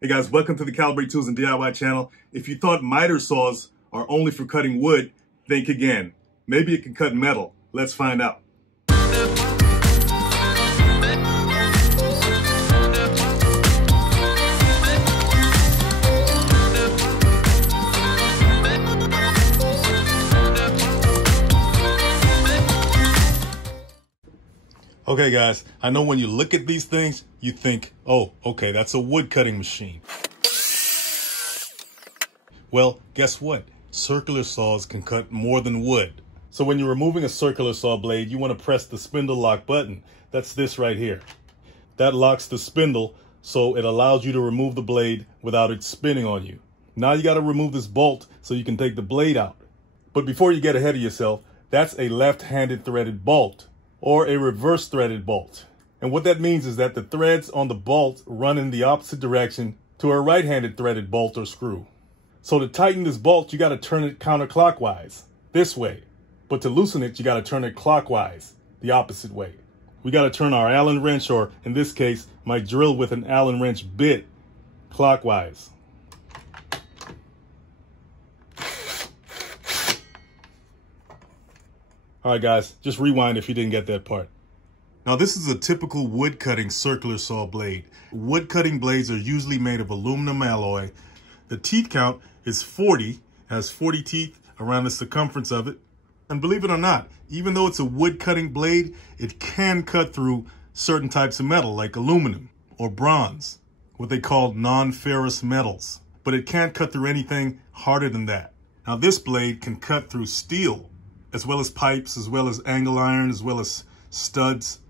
Hey guys, welcome to the Calibrate Tools and DIY channel. If you thought miter saws are only for cutting wood, think again. Maybe it can cut metal. Let's find out. Okay guys, I know when you look at these things, you think, oh, okay, that's a wood cutting machine. Well, guess what? Circular saws can cut more than wood. So when you're removing a circular saw blade, you want to press the spindle lock button. That's this right here. That locks the spindle, so it allows you to remove the blade without it spinning on you. Now you got to remove this bolt so you can take the blade out. But before you get ahead of yourself, that's a left-handed threaded bolt, or a reverse threaded bolt. And what that means is that the threads on the bolt run in the opposite direction to a right-handed threaded bolt or screw. So to tighten this bolt, you got to turn it counterclockwise, this way. But to loosen it, you got to turn it clockwise, the opposite way. We got to turn our Allen wrench, or in this case, my drill with an Allen wrench bit, clockwise. All right, guys, just rewind if you didn't get that part. Now, this is a typical wood cutting circular saw blade. Wood cutting blades are usually made of aluminum alloy. The teeth count is 40, has 40 teeth around the circumference of it. And believe it or not, even though it's a wood cutting blade, it can cut through certain types of metal like aluminum or bronze, what they call non-ferrous metals. But it can't cut through anything harder than that. Now, this blade can cut through steel, as well as pipes, as well as angle iron, as well as studs,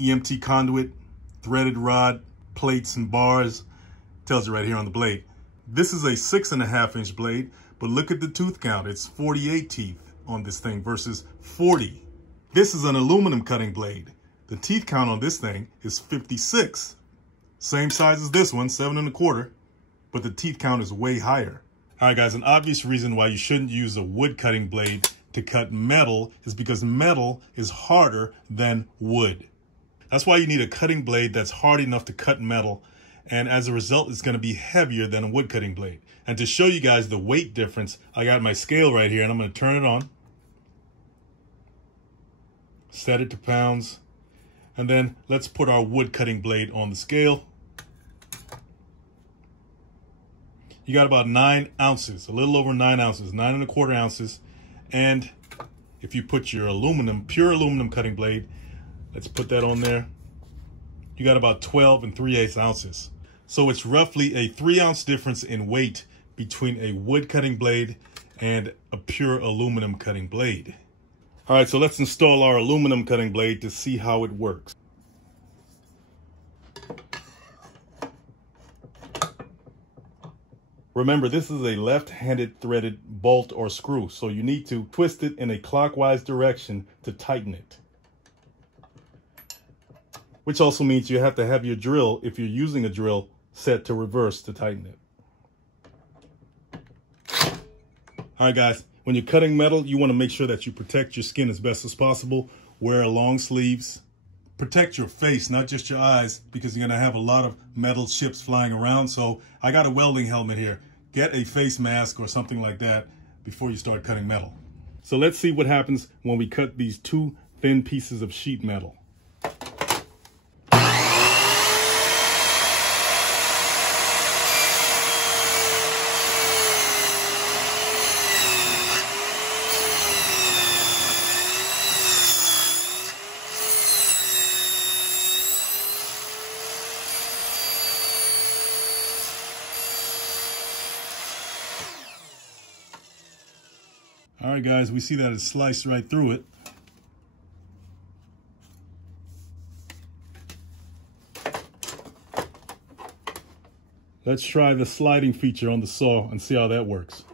EMT conduit, threaded rod, plates and bars. Tells you right here on the blade. This is a 6.5-inch blade, but look at the tooth count. It's 48 teeth on this thing versus 40. This is an aluminum cutting blade. The teeth count on this thing is 56. Same size as this one, 7.25, but the teeth count is way higher. All right, guys, an obvious reason why you shouldn't use a wood cutting blade to cut metal is because metal is harder than wood. That's why you need a cutting blade that's hard enough to cut metal, and as a result, it's going to be heavier than a wood cutting blade. And to show you guys the weight difference, I got my scale right here, and I'm going to turn it on, set it to pounds, and then let's put our wood cutting blade on the scale. You got about 9 ounces, a little over 9 ounces, 9.25 ounces. And if you put your aluminum, pure aluminum cutting blade, let's put that on there, you got about 12 3/8 ounces. So it's roughly a 3-ounce difference in weight between a wood cutting blade and a pure aluminum cutting blade. All right, so let's install our aluminum cutting blade to see how it works. Remember, this is a left-handed threaded bolt or screw, so you need to twist it in a clockwise direction to tighten it. Which also means you have to have your drill, if you're using a drill, set to reverse to tighten it. All right, guys, when you're cutting metal, you want to make sure that you protect your skin as best as possible. Wear long sleeves. Protect your face, not just your eyes, because you're going to have a lot of metal chips flying around. So I got a welding helmet here. Get a face mask or something like that before you start cutting metal. So let's see what happens when we cut these 2 thin pieces of sheet metal. All right, guys, we see that it's sliced right through it. Let's try the sliding feature on the saw and see how that works.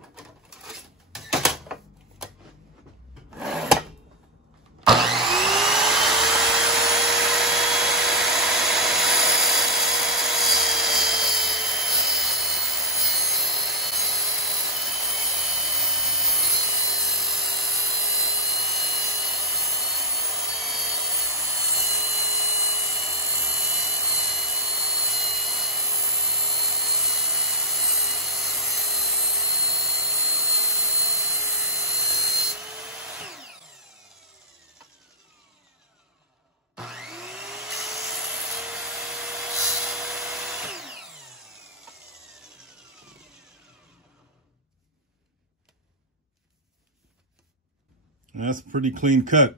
That's a pretty clean cut.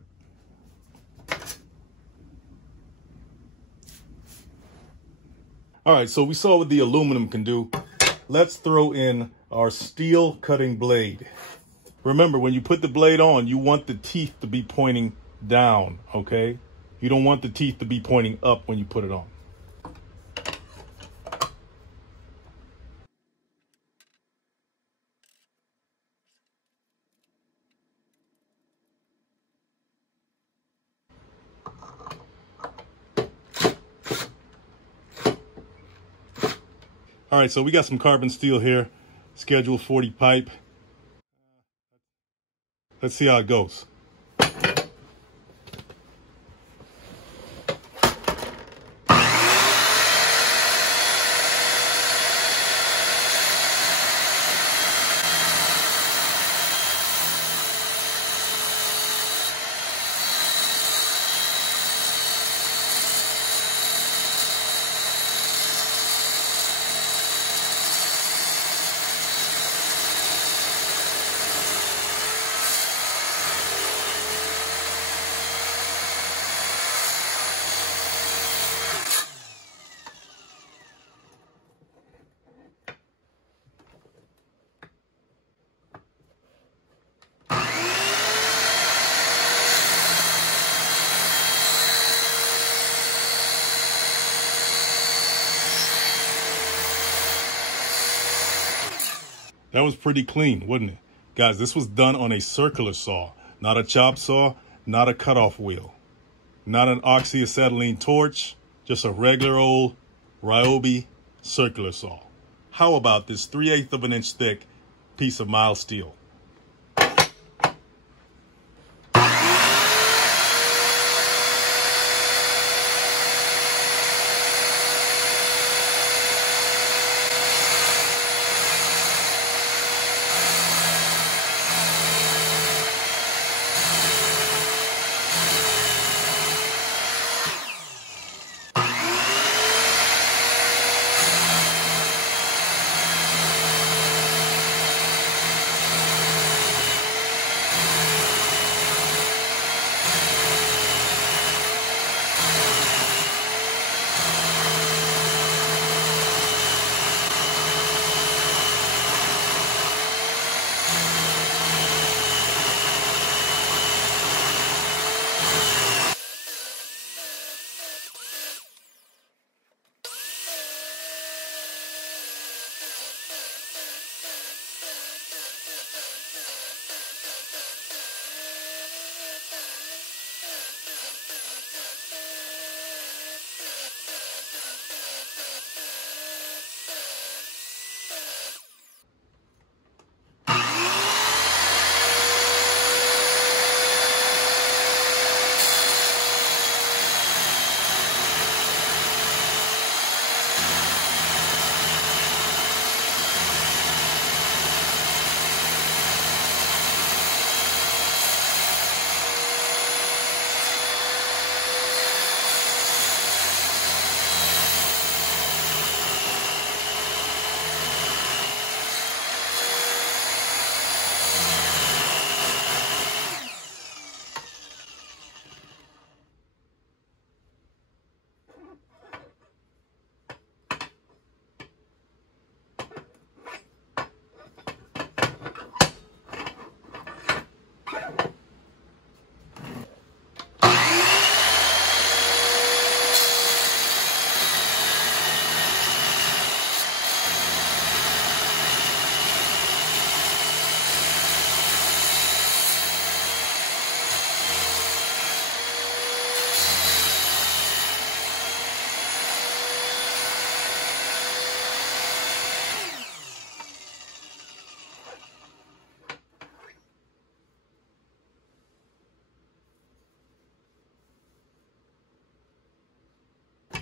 All right, so we saw what the aluminum can do. Let's throw in our steel cutting blade. Remember, when you put the blade on, you want the teeth to be pointing down, okay? You don't want the teeth to be pointing up when you put it on. All right, so we got some carbon steel here, schedule 40 pipe. Let's see how it goes. That was pretty clean, wasn't it? Guys, this was done on a circular saw, not a chop saw, not a cutoff wheel, not an oxyacetylene torch, just a regular old Ryobi circular saw. How about this 3/8 of an inch thick piece of mild steel?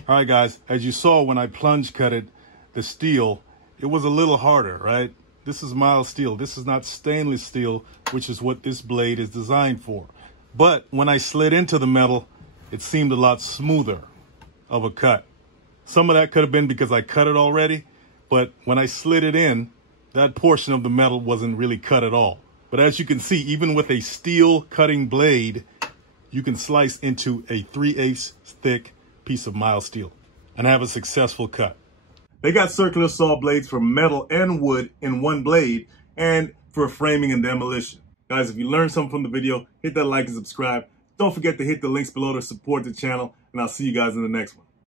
All right, guys, as you saw when I plunge cut it, the steel, it was a little harder, right? This is mild steel. This is not stainless steel, which is what this blade is designed for. But when I slid into the metal, it seemed a lot smoother of a cut. Some of that could have been because I cut it already, but when I slid it in, that portion of the metal wasn't really cut at all. But as you can see, even with a steel cutting blade, you can slice into a 3/8 thick piece of mild steel and have a successful cut. They got circular saw blades for metal and wood in one blade and for framing and demolition. Guys, if you learned something from the video, hit that like and subscribe. Don't forget to hit the links below to support the channel, and I'll see you guys in the next one.